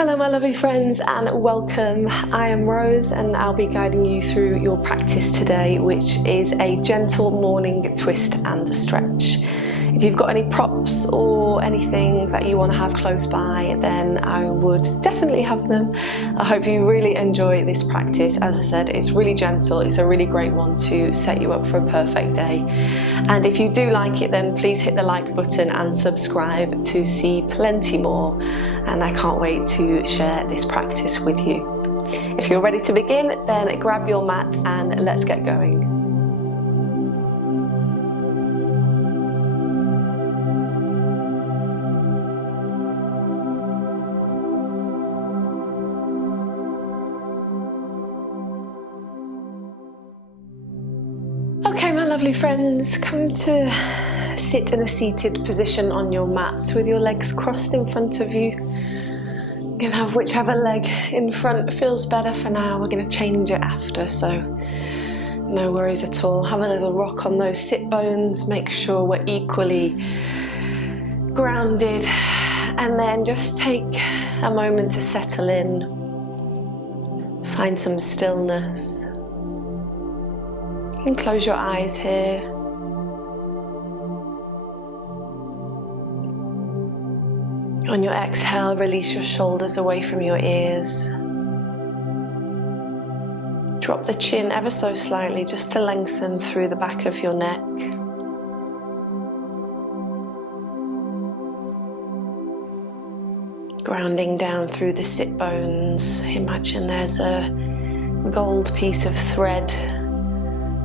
Hello my lovely friends and welcome. I am Rose and I'll be guiding you through your practice today, which is a gentle morning twist and stretch. If you've got any props or anything that you want to have close by, then I would definitely have them. I hope you really enjoy this practice. As I said, it's really gentle. It's a really great one to set you up for a perfect day. And if you do like it, then please hit the like button and subscribe to see plenty more. And I can't wait to share this practice with you. If you're ready to begin, then grab your mat and let's get going. Okay, my lovely friends, come to sit in a seated position on your mat with your legs crossed in front of you. You can have whichever leg in front feels better for now. We're going to change it after, so no worries at all. Have a little rock on those sit bones, make sure we're equally grounded, and then just take a moment to settle in, find some stillness. You can close your eyes here. On your exhale, release your shoulders away from your ears. Drop the chin ever so slightly just to lengthen through the back of your neck. Grounding down through the sit bones. Imagine there's a gold piece of thread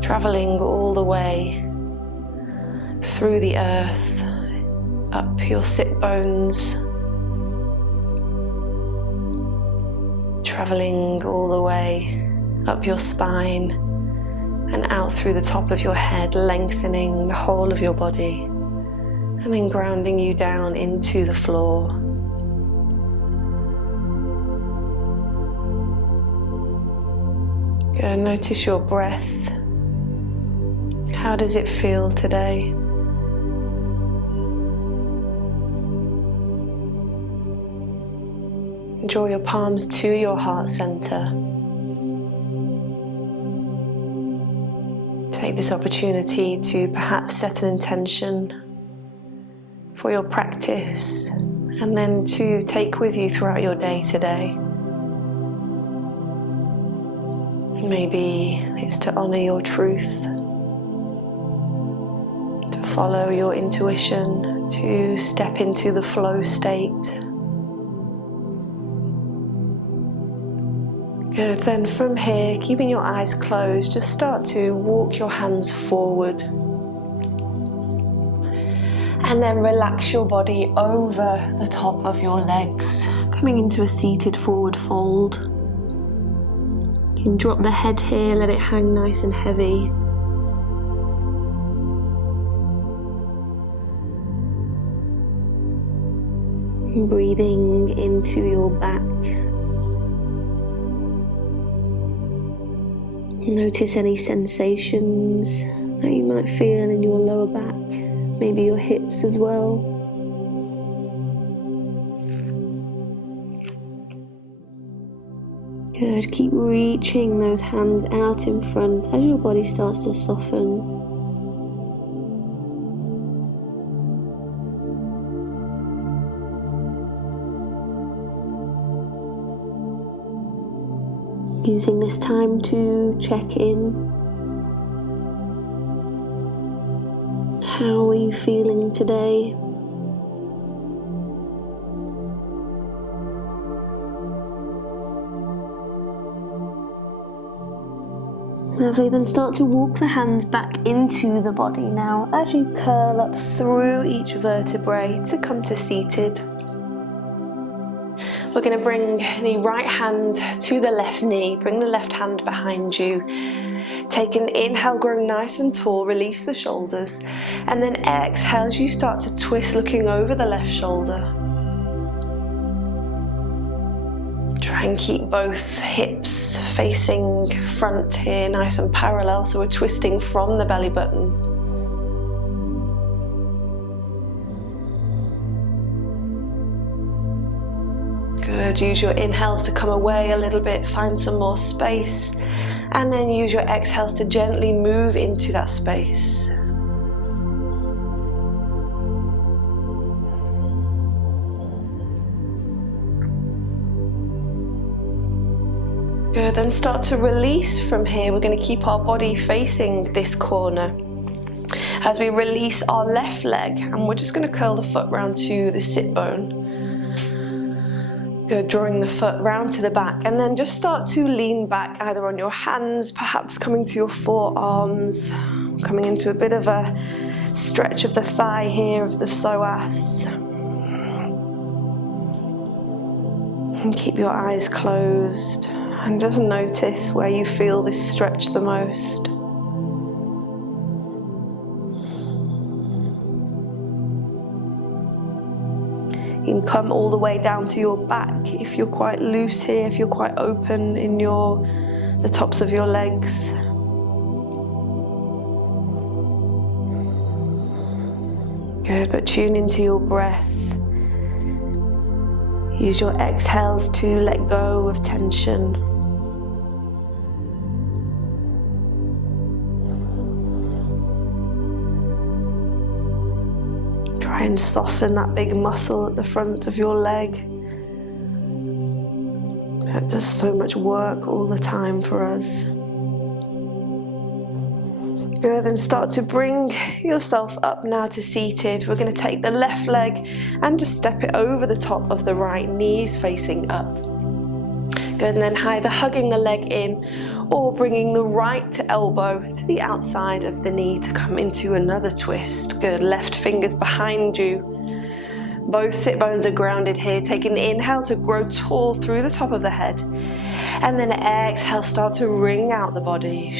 traveling all the way through the earth, up your sit bones, traveling all the way up your spine and out through the top of your head, lengthening the whole of your body, and then grounding you down into the floor. Go notice your breath. How does it feel today? Draw your palms to your heart center. Take this opportunity to perhaps set an intention for your practice and then to take with you throughout your day today. Maybe it's to honor your truth, follow your intuition, to step into the flow state. Good, then from here, keeping your eyes closed, just start to walk your hands forward. And then relax your body over the top of your legs, coming into a seated forward fold. You can drop the head here, let it hang nice and heavy. Breathing into your back. Notice any sensations that you might feel in your lower back, maybe your hips as well. Good, keep reaching those hands out in front as your body starts to soften. Using this time to check in. How are you feeling today? Lovely, then start to walk the hands back into the body now as you curl up through each vertebrae to come to seated. We're going to bring the right hand to the left knee, bring the left hand behind you. Take an inhale, grow nice and tall, release the shoulders, and then exhale as you start to twist, looking over the left shoulder. Try and keep both hips facing front here, nice and parallel, so we're twisting from the belly button. Good, use your inhales to come away a little bit, find some more space, and then use your exhales to gently move into that space. Good, then start to release from here. We're going to keep our body facing this corner. As we release our left leg, and we're just going to curl the foot round to the sit bone. Good, drawing the foot round to the back, and then just start to lean back either on your hands, perhaps coming to your forearms, coming into a bit of a stretch of the thigh here, of the psoas. And keep your eyes closed, and just notice where you feel this stretch the most. You can come all the way down to your back if you're quite loose here, if you're quite open in the tops of your legs. Good, but tune into your breath. Use your exhales to let go of tension. Try and soften that big muscle at the front of your leg. That does so much work all the time for us. Good, then start to bring yourself up now to seated. We're going to take the left leg and just step it over the top of the right, knees facing up. Good, and then either hugging the leg in or bringing the right elbow to the outside of the knee to come into another twist. Good, left fingers behind you. Both sit bones are grounded here. Take an inhale to grow tall through the top of the head. And then exhale, start to wring out the body.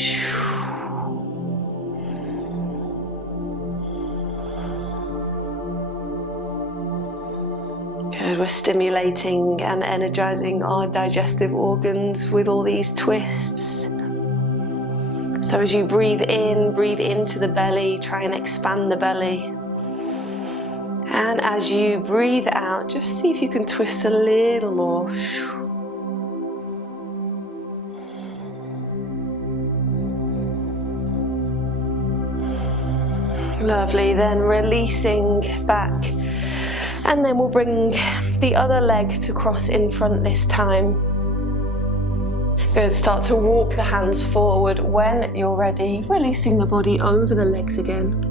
Good, we're stimulating and energizing our digestive organs with all these twists. So as you breathe into the belly, try and expand the belly. And as you breathe out, just see if you can twist a little more. Lovely, then releasing back. And then we'll bring the other leg to cross in front this time. Good, start to walk the hands forward when you're ready, releasing the body over the legs again.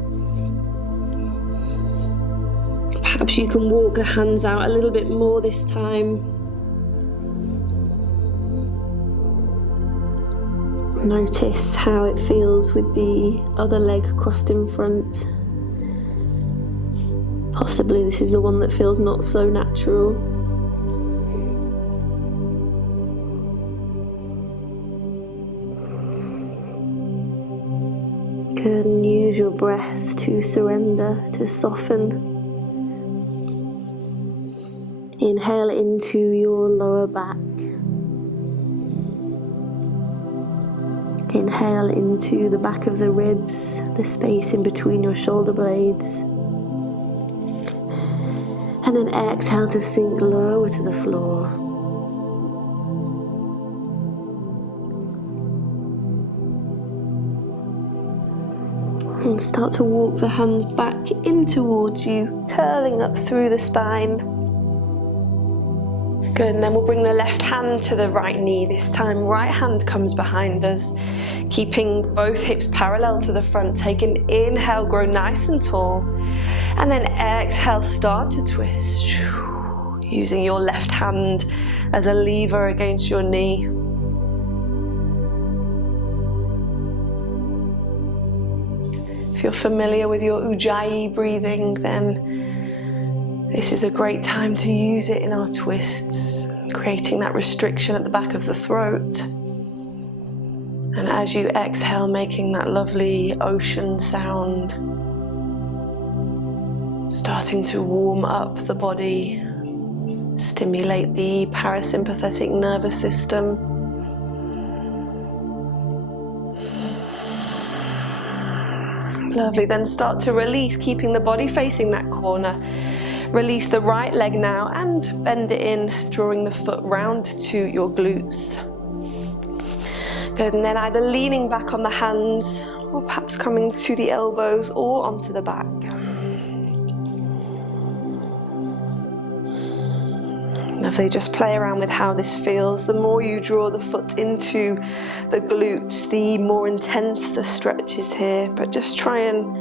Perhaps you can walk the hands out a little bit more this time. Notice how it feels with the other leg crossed in front. Possibly this is the one that feels not so natural. Good, and use your breath to surrender, to soften. Inhale into your lower back. Inhale into the back of the ribs, the space in between your shoulder blades. And then exhale to sink lower to the floor. And start to walk the hands back in towards you, curling up through the spine. Good, and then we'll bring the left hand to the right knee. This time, right hand comes behind us, keeping both hips parallel to the front. Take an inhale, grow nice and tall. And then exhale, start to twist. Using your left hand as a lever against your knee. If you're familiar with your ujjayi breathing, then this is a great time to use it in our twists, creating that restriction at the back of the throat. And as you exhale, making that lovely ocean sound, starting to warm up the body, stimulate the parasympathetic nervous system. Lovely, then start to release, keeping the body facing that corner. Release the right leg now and bend it in, drawing the foot round to your glutes. Good, and then either leaning back on the hands or perhaps coming to the elbows or onto the back. Lovely, just play around with how this feels. The more you draw the foot into the glutes, the more intense the stretch is here. But just try and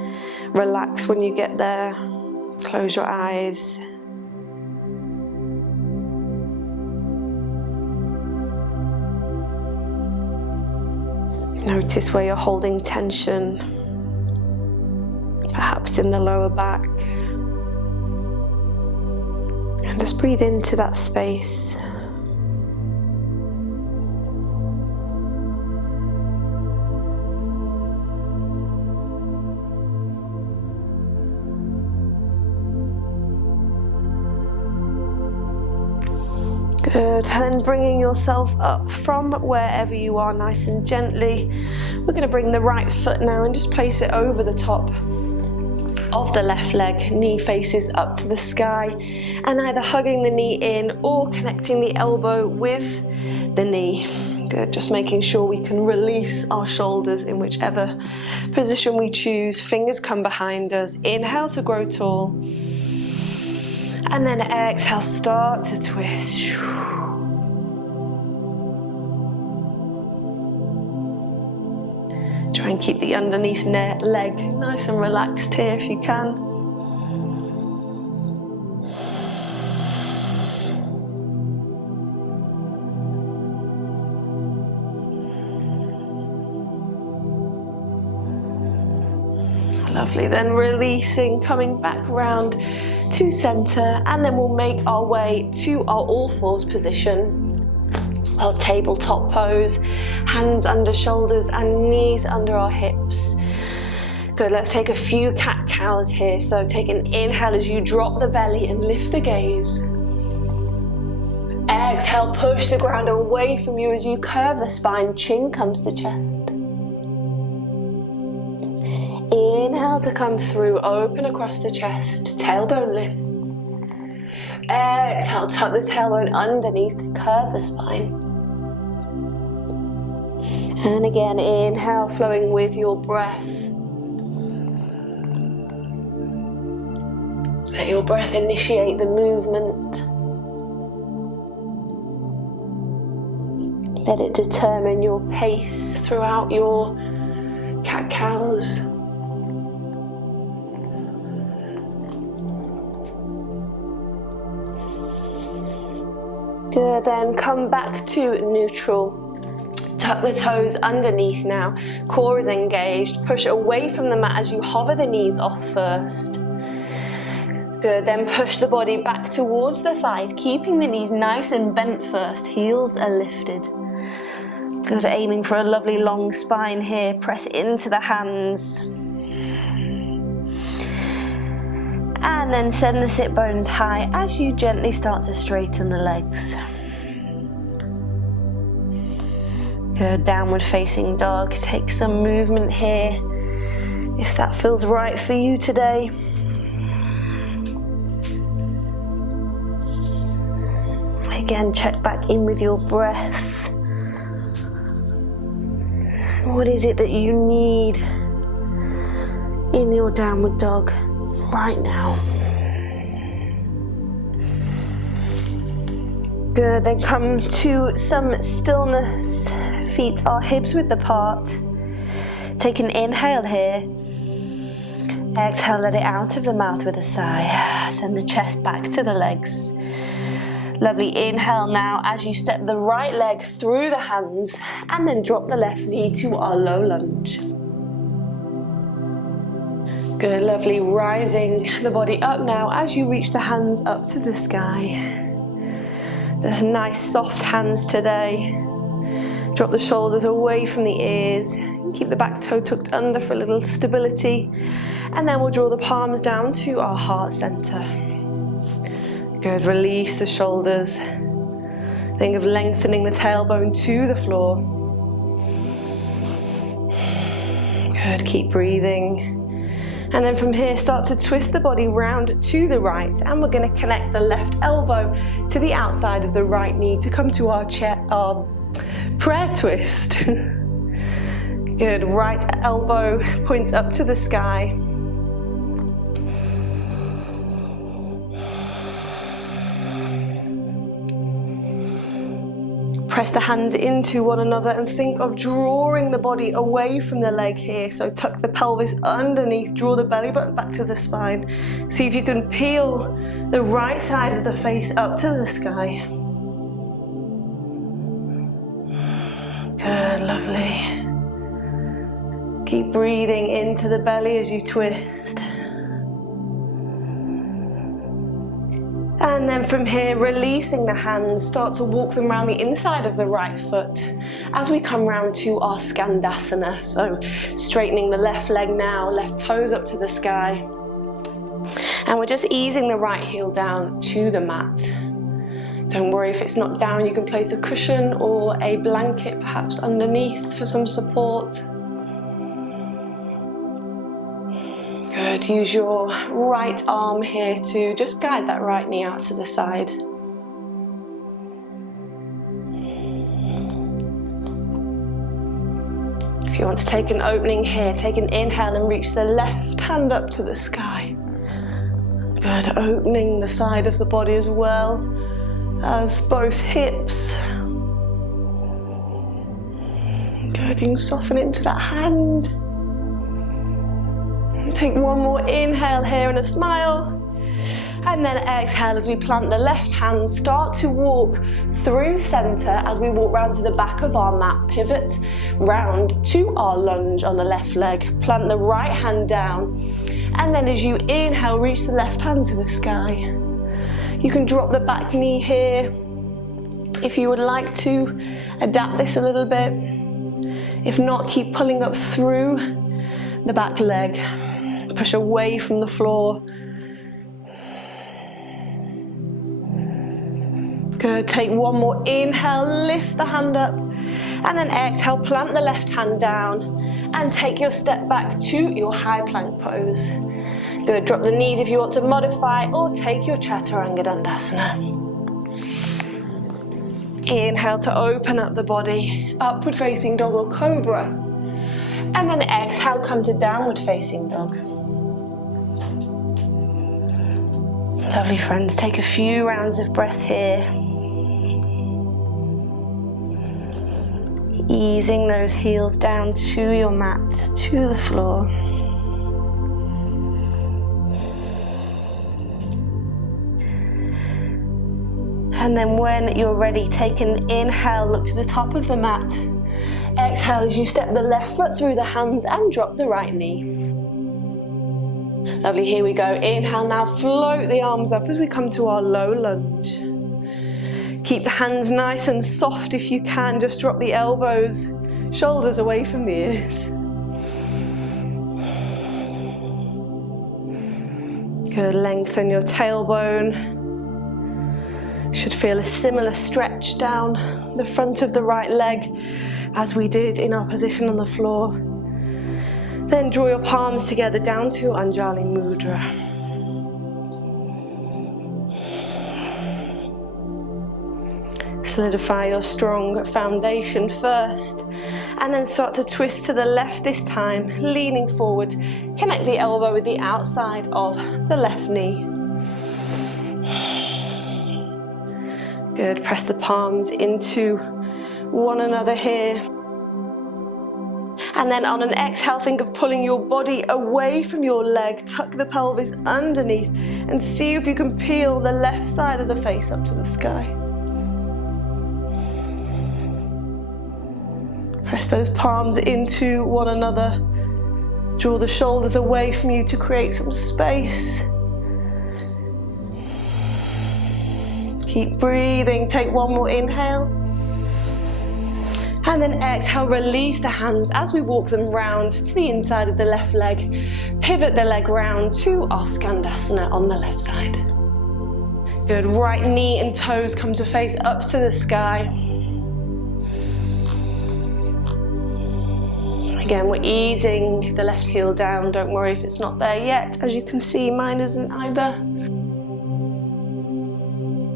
relax when you get there. Close your eyes. Notice where you're holding tension, perhaps in the lower back. And just breathe into that space. Good, and then bringing yourself up from wherever you are nice and gently. We're going to bring the right foot now and just place it over the top of the left leg. Knee faces up to the sky, and either hugging the knee in or connecting the elbow with the knee. Good, just making sure we can release our shoulders in whichever position we choose. Fingers come behind us. Inhale to grow tall. And then exhale, start to twist. Try and keep the underneath leg nice and relaxed here if you can. Lovely, then releasing, coming back round to center, and then we'll make our way to our all fours position. Our tabletop pose, hands under shoulders and knees under our hips. Good, let's take a few cat-cows here. So take an inhale as you drop the belly and lift the gaze. Exhale, push the ground away from you as you curve the spine, chin comes to chest. Inhale to come through, open across the chest, tailbone lifts. Exhale, tuck the tailbone underneath, curve the spine. And again, inhale, flowing with your breath. Let your breath initiate the movement. Let it determine your pace throughout your cat-cows. Good, then come back to neutral. Tuck the toes underneath now. Core is engaged. Push away from the mat as you hover the knees off first. Good, then push the body back towards the thighs, keeping the knees nice and bent first. Heels are lifted. Good, aiming for a lovely long spine here. Press into the hands. And then send the sit bones high as you gently start to straighten the legs. Good, downward facing dog. Take some movement here if that feels right for you today. Again, check back in with your breath. What is it that you need in your downward dog right now? Good, then come to some stillness. Feet are hips width apart. Take an inhale here. Exhale, let it out of the mouth with a sigh. Send the chest back to the legs. Lovely, inhale now as you step the right leg through the hands and then drop the left knee to our low lunge. Good, lovely, rising the body up now as you reach the hands up to the sky. There's nice soft hands today. Drop the shoulders away from the ears. Keep the back toe tucked under for a little stability. And then we'll draw the palms down to our heart center. Good, release the shoulders. Think of lengthening the tailbone to the floor. Good, keep breathing. And then from here, start to twist the body round to the right, and we're going to connect the left elbow to the outside of the right knee to come to our prayer twist. Good, right elbow points up to the sky. Press the hands into one another and think of drawing the body away from the leg here. So tuck the pelvis underneath, draw the belly button back to the spine. See if you can peel the right side of the face up to the sky. Good, lovely. Keep breathing into the belly as you twist. And then from here, releasing the hands, start to walk them around the inside of the right foot as we come round to our Skandasana. So straightening the left leg now, left toes up to the sky. And we're just easing the right heel down to the mat. Don't worry if it's not down, you can place a cushion or a blanket perhaps underneath for some support. Good, use your right arm here to just guide that right knee out to the side. If you want to take an opening here, take an inhale and reach the left hand up to the sky. Good, opening the side of the body as well as both hips. Good, you can soften into that hand. Take one more inhale here and a smile. And then exhale as we plant the left hand. Start to walk through center as we walk round to the back of our mat. Pivot round to our lunge on the left leg. Plant the right hand down. And then as you inhale, reach the left hand to the sky. You can drop the back knee here if you would like to. Adapt this a little bit. If not, keep pulling up through the back leg. Push away from the floor. Good, take one more inhale, lift the hand up, and then exhale, plant the left hand down, and take your step back to your high plank pose. Good, drop the knees if you want to modify, or take your Chaturanga Dandasana. Inhale to open up the body, upward facing dog or cobra, and then exhale, come to downward facing dog. Lovely friends, take a few rounds of breath here. Easing those heels down to your mat, to the floor. And then when you're ready, take an inhale, look to the top of the mat. Exhale as you step the left foot through the hands and drop the right knee. Lovely, here we go. Inhale, now float the arms up as we come to our low lunge. Keep the hands nice and soft if you can. Just drop the elbows, shoulders away from the ears. Good, lengthen your tailbone. Should feel a similar stretch down the front of the right leg as we did in our position on the floor. Then draw your palms together down to Anjali Mudra. Solidify your strong foundation first, and then start to twist to the left this time, leaning forward. Connect the elbow with the outside of the left knee. Good, press the palms into one another here. And then on an exhale, think of pulling your body away from your leg, tuck the pelvis underneath, and see if you can peel the left side of the face up to the sky. Press those palms into one another. Draw the shoulders away from you to create some space. Keep breathing, take one more inhale. And then exhale, release the hands as we walk them round to the inside of the left leg. Pivot the leg round to our Skandasana on the left side. Good, right knee and toes come to face up to the sky. Again, we're easing the left heel down. Don't worry if it's not there yet. As you can see, mine isn't either.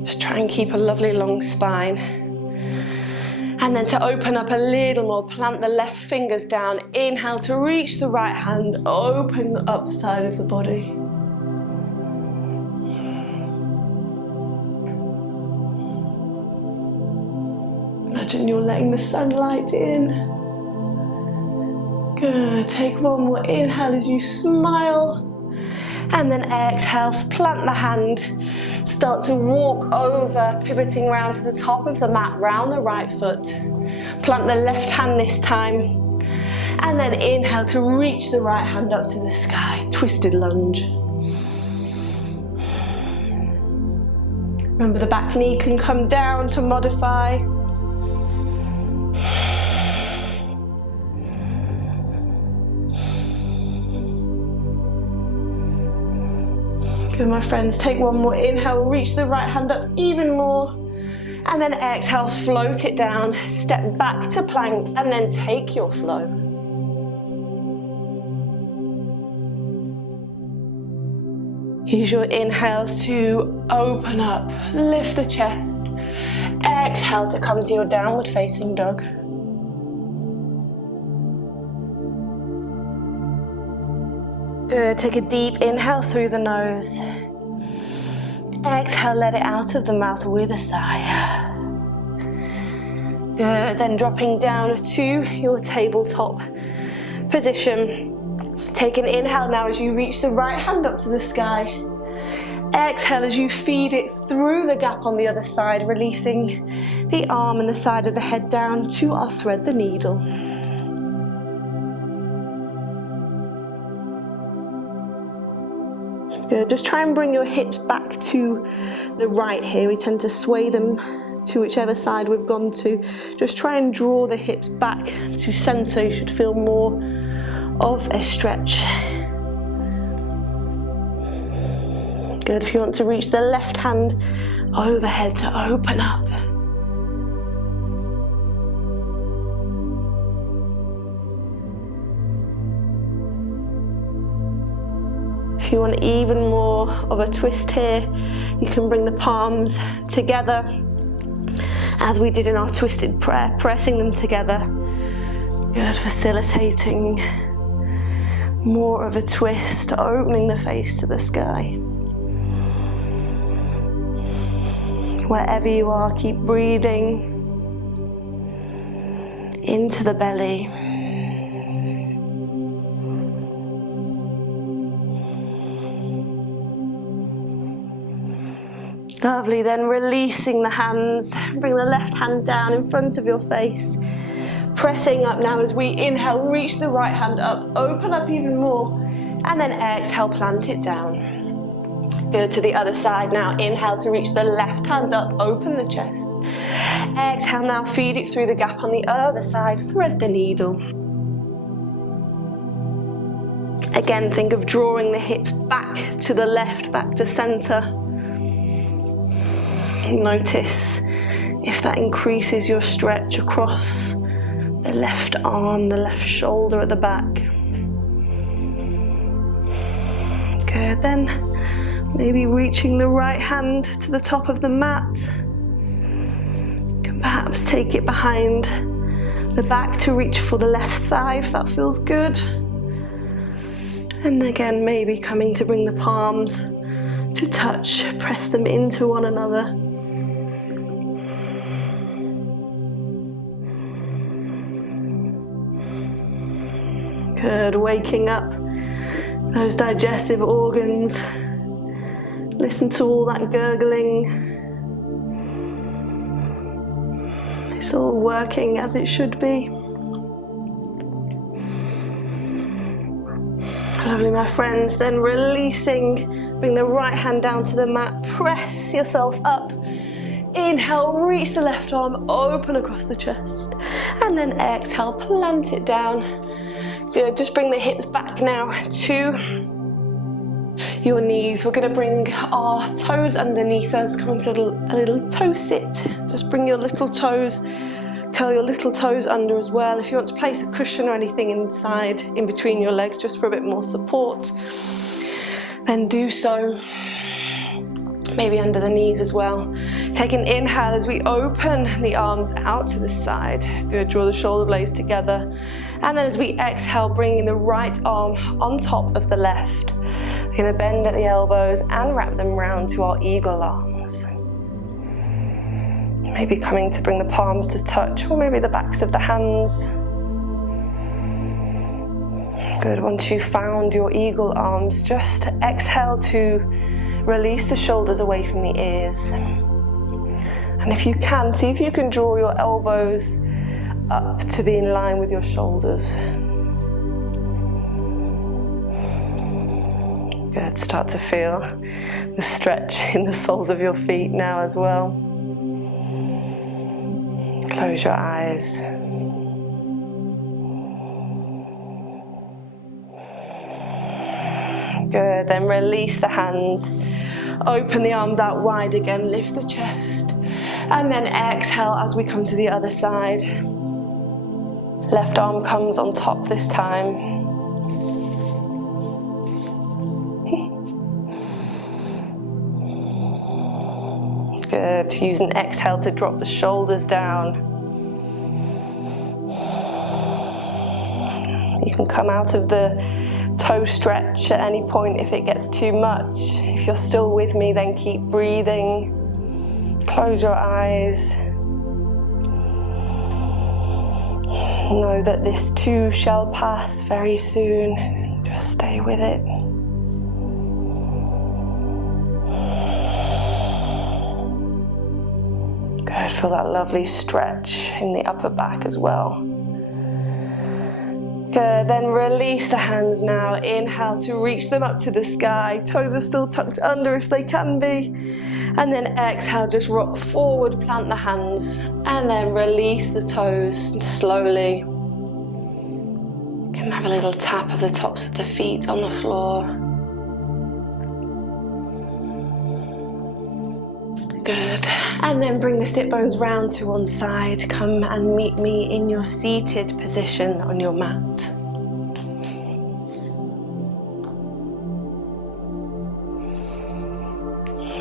Just try and keep a lovely long spine. And then to open up a little more, plant the left fingers down. Inhale to reach the right hand, open up the side of the body. Imagine you're letting the sunlight in. Good, take one more inhale as you smile. And then exhale, plant the hand, start to walk over, pivoting round to the top of the mat, round the right foot. Plant the left hand this time. And then inhale to reach the right hand up to the sky, twisted lunge. Remember, the back knee can come down to modify. Good, my friends, take one more inhale, reach the right hand up even more, and then exhale, float it down, step back to plank, and then take your flow. Use your inhales to open up, lift the chest. Exhale to come to your downward facing dog. Good, take a deep inhale through the nose. Exhale, let it out of the mouth with a sigh. Good, then dropping down to your tabletop position. Take an inhale now as you reach the right hand up to the sky. Exhale as you feed it through the gap on the other side, releasing the arm and the side of the head down to our thread the needle. Good, just try and bring your hips back to the right here. We tend to sway them to whichever side we've gone to. Just try and draw the hips back to center. You should feel more of a stretch. Good, if you want to reach the left hand overhead to open up. If you want even more of a twist here, you can bring the palms together as we did in our twisted prayer, pressing them together. Good, facilitating more of a twist, opening the face to the sky. Wherever you are, keep breathing into the belly. Lovely, then releasing the hands, bring the left hand down in front of your face. Pressing up now as we inhale, reach the right hand up, open up even more, and then exhale, plant it down. Good, to the other side now, inhale to reach the left hand up, open the chest. Exhale now, feed it through the gap on the other side, thread the needle. Again, think of drawing the hips back to the left, back to center. Notice if that increases your stretch across the left arm, the left shoulder at the back. Good, then maybe reaching the right hand to the top of the mat. You can perhaps take it behind the back to reach for the left thigh if that feels good. And again, maybe coming to bring the palms to touch, press them into one another. Good, waking up those digestive organs. Listen to all that gurgling. It's all working as it should be. Lovely, my friends. Then releasing, bring the right hand down to the mat, press yourself up. Inhale, reach the left arm, open across the chest. And then exhale, plant it down. Good, just bring the hips back now to your knees. We're going to bring our toes underneath us, come into a little toe sit. Just bring your little toes Curl your little toes under as well. If you want to place a cushion or anything inside, in between your legs, just for a bit more support, then do so. Maybe under the knees as well. Take an inhale as we open the arms out to the side. Good, draw the shoulder blades together. And then as we exhale, bringing the right arm on top of the left. We're going to bend at the elbows and wrap them round to our eagle arms. Maybe coming to bring the palms to touch, or maybe the backs of the hands. Good, once you've found your eagle arms, just exhale to release the shoulders away from the ears. And if you can, see if you can draw your elbows up to be in line with your shoulders. Good, start to feel the stretch in the soles of your feet now as well. Close your eyes. Good, then release the hands. Open the arms out wide again, lift the chest. And then exhale as we come to the other side. Left arm comes on top this time. Good, use an exhale to drop the shoulders down. You can come out of the toe stretch at any point if it gets too much. If you're still with me, then keep breathing. Close your eyes. Know that this too shall pass very soon. Just stay with it. Good, feel that lovely stretch in the upper back as well. Good, then release the hands now. Inhale to reach them up to the sky. Toes are still tucked under if they can be. And then exhale, just rock forward, plant the hands. And then release the toes slowly. You can have a little tap of the tops of the feet on the floor. Good. And then bring the sit bones round to one side. Come and meet me in your seated position on your mat.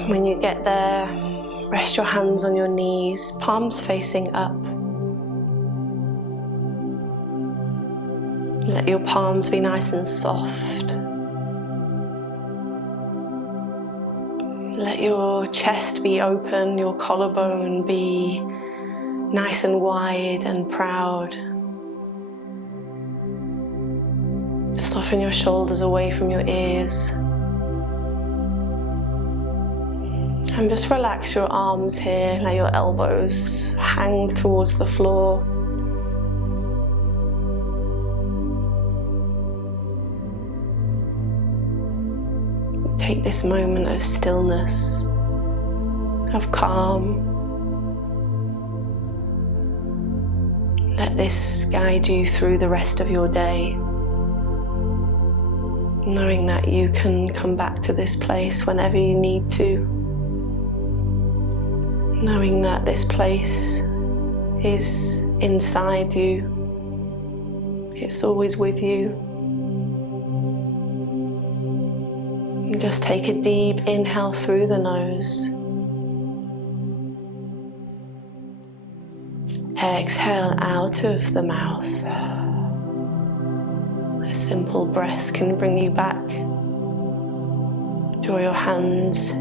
When you get there, rest your hands on your knees, palms facing up. Let your palms be nice and soft. Let your chest be open, your collarbone be nice and wide and proud. Soften your shoulders away from your ears. And just relax your arms here, let your elbows hang towards the floor. Take this moment of stillness, of calm. Let this guide you through the rest of your day, knowing that you can come back to this place whenever you need to. Knowing that this place is inside you, it's always with you. And just take a deep inhale through the nose. Exhale out of the mouth. A simple breath can bring you back. Draw your hands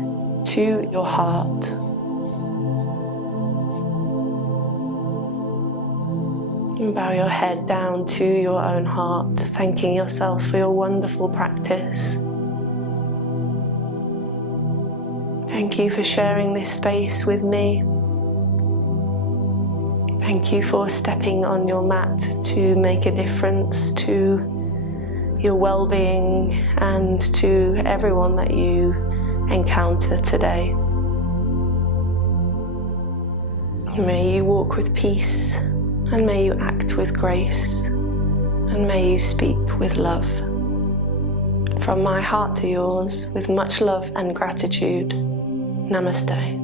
to your heart. And bow your head down to your own heart, thanking yourself for your wonderful practice. Thank you for sharing this space with me. Thank you for stepping on your mat to make a difference to your well-being and to everyone that you encounter today. May you walk with peace. And may you act with grace, and may you speak with love. From my heart to yours, with much love and gratitude, Namaste.